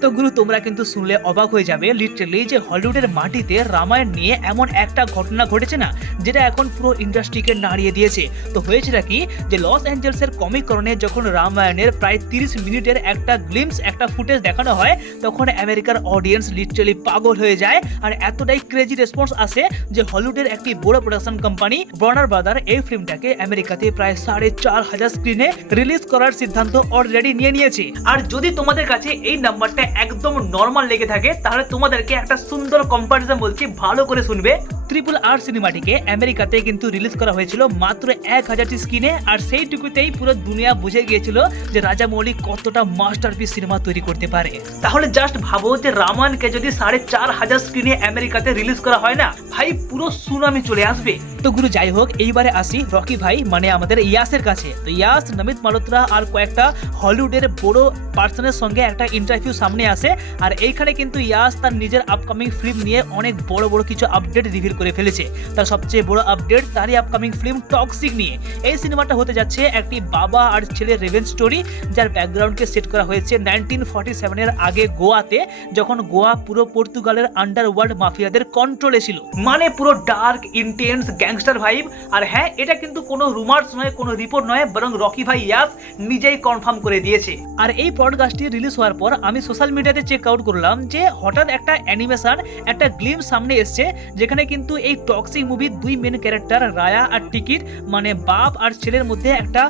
তো গুরু তোমরা কিন্তু শুনলে অবাক হয়ে যাবে লিটারালি যে হলিউডের মাটিতে রামায়ণ নিয়ে এমন একটা ঘটনা ঘটেছে না, যেটা এখন পুরো ইন্ডাস্ট্রিকে নাড়িয়ে দিয়েছে। তো হয়েছেটা কি, যে লস অ্যাঞ্জেলসের কমিকরণে যখন রামায়ণের প্রায় 30 মিনিটের একটা গ্লিমস, একটা ফুটেজ দেখানো হয়, তখন আমেরিকার অডিয়েন্স লিটারালি পাগল হয়ে যায়। আর এতটাই ক্রেজি রেসপন্স আসে যে হলিউডের একটি বড় প্রোডাকশন কোম্পানি ওয়ার্নার ব্রাদার এই ফিল্মটাকে আমেরিকাতে প্রায় 4,500 স্ক্রিনে রিলিজ করার সিদ্ধান্ত অলরেডি নিয়ে নিয়েছে। আর যদি তোমাদের কাছে এই নাম্বারটা একদম নরমাল লেগে থাকে, তাহলে তোমাদেরকে একটা সুন্দর কম্পারিজন বলছি, ভালো করে শুনবে। RRR সিনেমাটিকে আমেরিকাতে কিন্তু রিলিজ করা হয়েছিল মাত্র 1000টি স্ক্রিনে, আর সেইটুকুতেই পুরো দুনিয়া বুঝে গিয়েছিল যে রাজামৌলি কতটা মাস্টারপিস সিনেমা তৈরি করতে পারে। তাহলে জাস্ট ভাবো যে রামায়ণকে যদি 4,500 স্ক্রিনে আমেরিকাতে রিলিজ করা হয় না, ভাই পুরো সুনামি চলে আসবে। তো গুরু যাই হোক, এইবারে আসি রকি ভাই মানে আমাদের ইয়াসের কাছে। তো ইয়াস, নমিত মালহোত্রা আর কয়েকটা হলিউডের বড় পার্সনের সঙ্গে একটা ইন্টারভিউ সামনে আসে, আর এইখানে কিন্তু ইয়াস তার নিজের আপকামিং ফিল্ম নিয়ে অনেক বড় বড় কিছু আপডেট রিভিল করে ফেলেছে। তার সবচেয়ে বড় আপডেট তারই আপকামিং ফিল্ম টক্সিক নিয়ে। এই সিনেমাটা হতে যাচ্ছে একটি বাবা আর ছেলের রেভেঞ্জ স্টোরি, যার ব্যাকগ্রাউন্ডকে সেট করা হয়েছে 1947 এর আগে গোয়াতে, যখন গোয়া পুরো পর্তুগালের আন্ডারওয়ার্ল্ড মাফিয়াদের কন্ট্রোলে ছিল। মানে পুরো ডার্ক ইন্টেন্স গ্যাংস্টার ভাইব। আর হ্যাঁ, এটা কিন্তু কোনো রুমার্স নয়, কোনো রিপোর্ট নয়, বরং রকি ভাই ইয়াস নিজেই কনফার্ম করে দিয়েছে। আর এই পডকাস্টটি রিলিজ হওয়ার পর আমি সোশ্যাল মিডিয়াতে চেক আউট করলাম যে হঠাৎ একটা অ্যানিমেশন, একটা গ্লিমস সামনে এসছে, যেখানে কিন্তু এই টক্সিক মুভির দুই মেন ক্যারেক্টার রায়া আর টিকিট মানে বাপ আর ছেলের মধ্যে একটা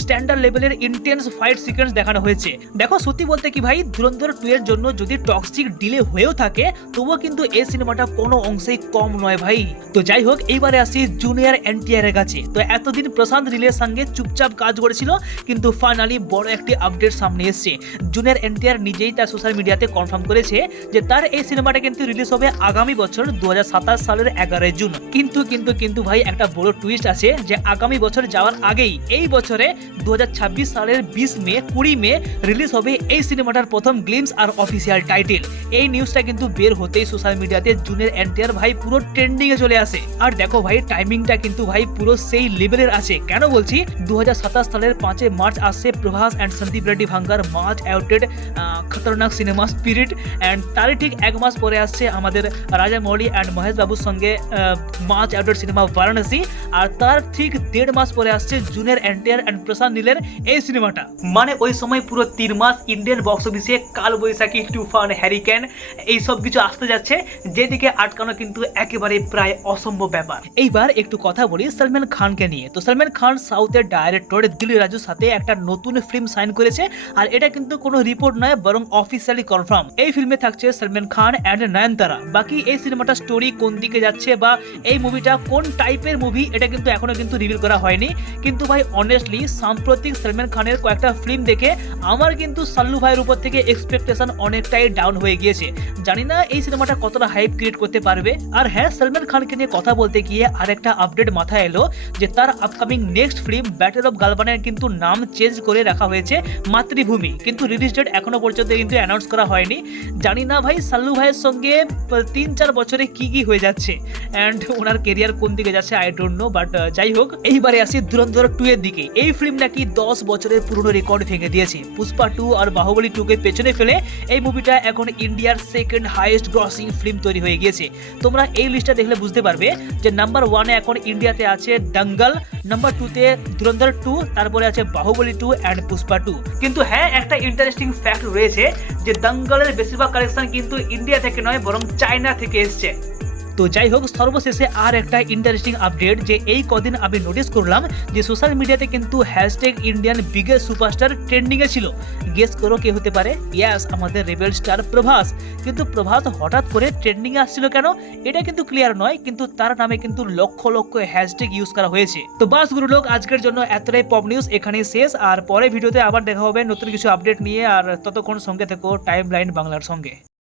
স্ট্যান্ডার্ড লেভেলের ইন্টেন্স ফাইট সিকোয়েন্স দেখানো হয়েছে। দেখো সত্যি বলতে কি ভাই, ধুরন্ধর 2 এর জন্য যদি টক্সিক ডিলে হয়েও থাকে, তবুও কিন্তু এই সিনেমাটা কোনো অংশেই কম নয় ভাই। তো যাই হোক, এইবারে আসি জুনিয়র এনটিআর এর কাছে। তো এতদিন প্রশান্ত নীলের সঙ্গে চুপচাপ কাজ করেছিল, কিন্তু ফাইনালি বড় একটি আপডেট সামনে এসছে। জুনিয়র এনটিআর নিজেই তার সোশ্যাল মিডিয়াতে কনফার্ম করেছে যে তার এই সিনেমাটা কিন্তু রিলিজ হবে আগামী বছর 2027 সালের 11 জুন। কিন্তু ভাই একটা বড় টুইস্ট আছে, যে আগামী বছর যাওয়ার আগেই এই বছরে 2026 সালের 20 মে 20 মে রিলিজ হবে এই সিনেমাটার প্রথম গ্লিমস আর অফিসিয়াল টাইটেল। এই নিউজটা কিন্তু বের হতেই সোশ্যাল মিডিয়াতে জুনিয়র এনটিআর ভাই পুরো ট্রেন্ডিং এ চলে আসে। আর দেখো ভাই, টাইমিংটা কিন্তু ভাই পুরো সেই লেভেলের আছে। কেন বলছি, 2027 সালের 5 মার্চ আসছে প্রভাস এন্ড সন্দীপ রেড্ডি ভাঙ্গার much অ্যাওটেড Khatarnak cinema spirit, and তারই ঠিক এক মাস পরে আসছে আমাদের রাজামৌলি এন্ড মহেশ বাবুর সঙ্গে মাচ অ্যাওটেড সিনেমা বারাণসী, আর তার ঠিক 1.5 মাস পরে আসছে জুনিয়র এনটিআর এন্ড প্রশান্ত নীলের এই সিনেমাটা। মানে ওই সময় পুরো 3 মাস ইন্ডিয়ান বক্স অফিসে কাল বৈশাখী, তুফান, হ্যারিকেন এই সব কিছু আসতে যাচ্ছে, যেদিকে আটকানো কিন্তু একেবারে প্রায় অসম্ভব ব্যাপার। এইবার একটু কথা বলি সলমান খানকে নিয়ে। তো সলমান খান সাউথের ডাইরেক্টর দিল রাজুর সাথে একটা নতুন ফিল্ম সাইন করেছে, আর এটা কিন্তু কোনো রিপোর্ট নয়, বরং অফিসিয়ালি কনফার্ম। এই ফিল্মে থাকছে সলমান খান এন্ড নয়নতারা। বাকি এই সিনেমাটা স্টোরি কোন দিকে যাচ্ছে বা এই মুভিটা কোন টাইপের মুভি, এটা কিন্তু এখনো কিন্তু রিভিল করা হয়নি। কিন্তু ভাই অনেস্টলি সাম্প্রতিক সলমান খানের কয়েকটা ফিল্ম দেখে আমার কিন্তু সাল্লু ভাইয়ের উপর থেকে এক্সপেকটেশন অনেকটাই ডাউন হয়ে গিয়েছে। জানি না এই সিনেমাটা কতটা হাইপ ক্রিয়েট করতে পারবে। আর হ্যাঁ, সলমান খানকে নিয়ে কথা বলতে গিয়ে আরেকটা আপডেট মাথায় এলো, যে তার upcoming next film Battle of গালবানের কিন্তু নাম চেঞ্জ করে রাখা হয়েছে মাতৃভূমি, কিন্তু রিলিজ ডেট এখনো পর্যন্ত কিন্তু অ্যানাউন্স করা হয়নি। জানি না ভাই সাল্লু ভাইয়ের সঙ্গে 3-4 বছরে কি হয়ে যাচ্ছে, অ্যান্ড ওনার কেরিয়ার কোন দিকে যাচ্ছে আই ডোন্ট নো। বাট যাই হোক, এইবারে আসি ধুরন্ধর 2 এর দিকে। এই ফিল্ম নাকি 10 বছরের পুরনো রেকর্ড ভেঙে দিয়েছে। পুষ্পা 2 আর বাহুবলী 2 কে পেছনে ফেলে এই মুভিটা এখন ইন্ডিয়ার সেকেন্ড হাইয়েস্ট গ্রসিং ফিল্ম তৈরি হয়ে গিয়েছে। তোমরা এই লিস্টটা দেখলে বুঝতে পারবে যে নাম্বার 1 এ এখন ইন্ডিয়াতে আছে দাঙ্গল, নাম্বার 2 তে ধুরন্ধর 2, তারপরে আছে বাহুবলী 2 এন্ড পুষ্পা 2। কিন্তু হ্যাঁ, একটা ইন্টারেস্টিং ফ্যাক্ট রয়েছে, যে দাঙ্গলের বেশিরভাগ কালেকশন কিন্তু ইন্ডিয়া থেকে নয়, বরং চায়না থেকে এসছে। তো যাই হোক, সর্বশেষে আর একটা ইন্টারেস্টিং আপডেট, যে এই কদিন আমি নোটিস করলাম যে সোশ্যাল মিডিয়াতে কিন্তু hashtag Indian biggest superstar trending এ ছিল। গেস করো কে হতে পারে? ইয়েস, আমাদের রেবেল স্টার প্রভাস। কিন্তু প্রভাস হঠাৎ করে ট্রেন্ডিং এ আসছিল কেন, এটা কিন্তু ক্লিয়ার নয়, কিন্তু তার নামে কিন্তু লক্ষ লক্ষ হ্যাশট্যাগ ইউজ করা হয়েছে। তো বাস গুরু লোক, আজকের জন্য এতটাই পপ নিউজ এখানেই শেষ। আর পরে ভিডিওতে আবার দেখা হবে নতুন কিছু আপডেট নিয়ে। আর ততক্ষণ সঙ্গে থেকো টাইম লাইন বাংলার সঙ্গে।